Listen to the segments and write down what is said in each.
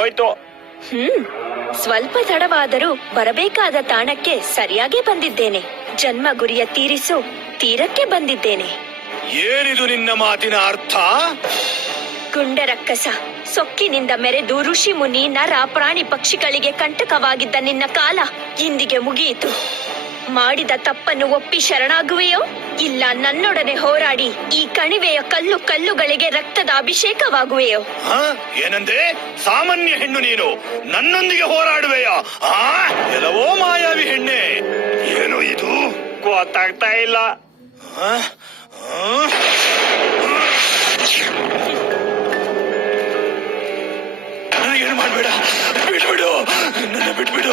ಹೋಯ್ತು. ಹ್ಮ್ ಸ್ವಲ್ಪ ತಡವಾದರೂ ಬರಬೇಕಾದ ತಾಣಕ್ಕೆ ಸರಿಯಾಗಿ ಬಂದಿದ್ದೇನೆ. ಜನ್ಮ ಗುರಿಯ ತೀರಿಸು ತೀರಕ್ಕೆ ಬಂದಿದ್ದೇನೆ. ಏನಿದು ನಿನ್ನ ಮಾತಿನ ಅರ್ಥ? ಗುಂಡರಕ್ಕಸ ಸೊಕ್ಕಿನಿಂದ ಮೆರೆದು ಋಷಿ ಮುನಿ ನರ ಪ್ರಾಣಿ ಪಕ್ಷಿಗಳಿಗೆ ಕಂಟಕವಾಗಿದ್ದ ನಿನ್ನ ಕಾಲ ಇಂದಿಗೆ ಮುಗಿಯಿತು. ಮಾಡಿದ ತಪ್ಪನ್ನು ಒಪ್ಪಿ ಶರಣಾಗುವೆಯೋ? ಇಲ್ಲ ನನ್ನೊಡನೆ ಹೋರಾಡಿ ಈ ಕಣಿವೆಯ ಕಲ್ಲು ಕಲ್ಲುಗಳಿಗೆ ರಕ್ತದ ಅಭಿಷೇಕವಾಗುವೆಯೋ? ಏನಂದ್ರೆ ಏನಂದೆ? ಸಾಮಾನ್ಯ ಹೆಣ್ಣು ನೀನು. ನನ್ನೊಂದಿಗೆ ಹೋರಾಡುವೆಯೋ. ಆ? ಎಲ್ಲವೋ ಮಾಯಾವಿ ಹೆಣ್ಣೆ. ಏನು ಇದು? ಗೊತ್ತಾಗ್ತಾ ಇಲ್ಲ. ಏನು ಮಾಡ್ಬೇಡ. ಬಿಟ್ಬಿಡು ನನ್ನ ಬಿಟ್ಬಿಡು.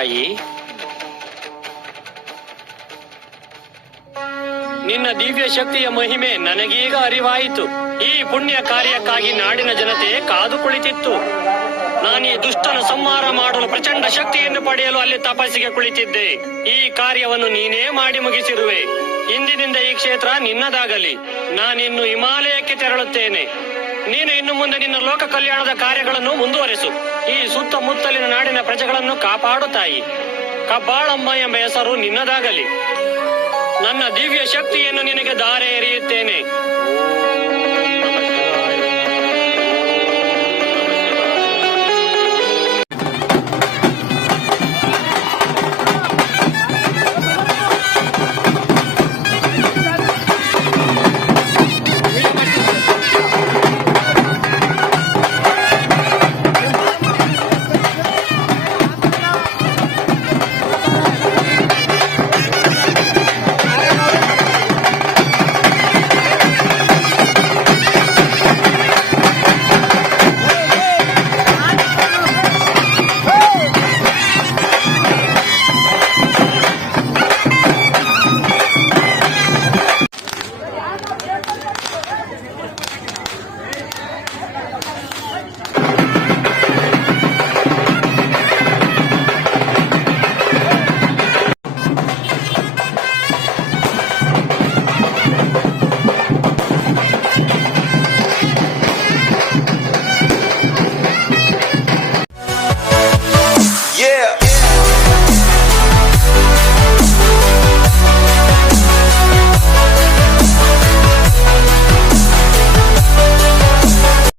ತಾಯಿ, ನಿನ್ನ ದಿವ್ಯ ಶಕ್ತಿಯ ಮಹಿಮೆ ನನಗೀಗ ಅರಿವಾಯಿತು. ಈ ಪುಣ್ಯ ಕಾರ್ಯಕ್ಕಾಗಿ ನಾಡಿನ ಜನತೆ ಕಾದು ಕುಳಿತಿತ್ತು. ನಾನೀ ದುಷ್ಟನ ಸಂಹಾರ ಮಾಡಲು ಪ್ರಚಂಡ ಶಕ್ತಿಯನ್ನು ಪಡೆಯಲು ಅಲ್ಲಿ ತಪಸ್ಸಿಗೆ ಕುಳಿತಿದ್ದೆ. ಈ ಕಾರ್ಯವನ್ನು ನೀನೇ ಮಾಡಿ ಮುಗಿಸಿರುವೆ. ಇಂದಿನಿಂದ ಈ ಕ್ಷೇತ್ರ ನಿನ್ನದಾಗಲಿ. ನಾನಿನ್ನು ಹಿಮಾಲಯಕ್ಕೆ ತೆರಳುತ್ತೇನೆ. ನೀನು ಇನ್ನು ಮುಂದೆ ನಿನ್ನ ಲೋಕ ಕಲ್ಯಾಣದ ಕಾರ್ಯಗಳನ್ನು ಮುಂದುವರೆಸು. ಈ ಸುತ್ತಮುತ್ತಲಿನ ನಾಡಿನ ಪ್ರಜೆಗಳನ್ನು ಕಾಪಾಡು ತಾಯಿ. ಕಬ್ಬಾಳಮ್ಮ ಎಂಬ ಹೆಸರು ನಿನ್ನದಾಗಲಿ. ನನ್ನ ದಿವ್ಯ ಶಕ್ತಿಯನ್ನು ನಿನಗೆ ಧಾರೆ ಎರೆಯುತ್ತೇನೆ.